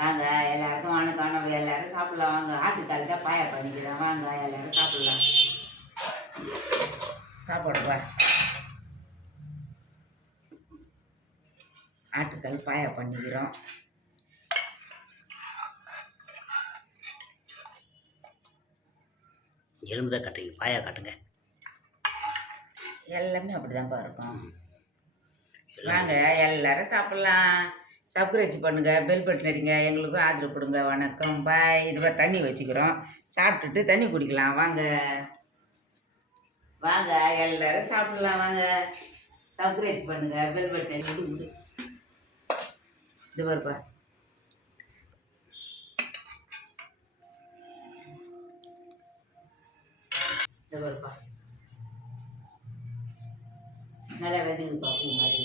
வாங்க எல்லாருக்கும் வணக்கம். எல்லாரும் சாப்பிடலாம் வாங்க. ஆட்டுக்கால் தான் பாயா பண்ணிக்கிறேன். வாங்க எல்லாரும் சாப்பிடலாம். சாப்பாடுப்பா. ஆட்டுக்கால் பாயா பண்ணிக்கிறோம். எலும்பு தான் கட்டுங்க, பாயா காட்டுங்க. எல்லாமே அப்படிதான்ப்பா இருக்கும். வாங்க எல்லாரும் சாப்பிடலாம். சப்ஸ்கிரைப் பண்ணுங்க, பெல் பட்டன் அடிங்க, எங்களுக்கும் ஆதரவு கொடுங்க. வணக்கம், பாய். இதுவரை தண்ணி வச்சுக்கிறோம், சாப்பிட்டுட்டு தண்ணி குடிக்கலாம். வாங்க வாங்க எல்லாரும் சாப்பிடலாம். வாங்க சப்ஸ்கிரைப் பண்ணுங்க, பெல் பட்டன் கொடுங்க. இது வருப்பா. இது வருப்பா. நல்லா வெதுக்குப்பா பூ மாதிரி.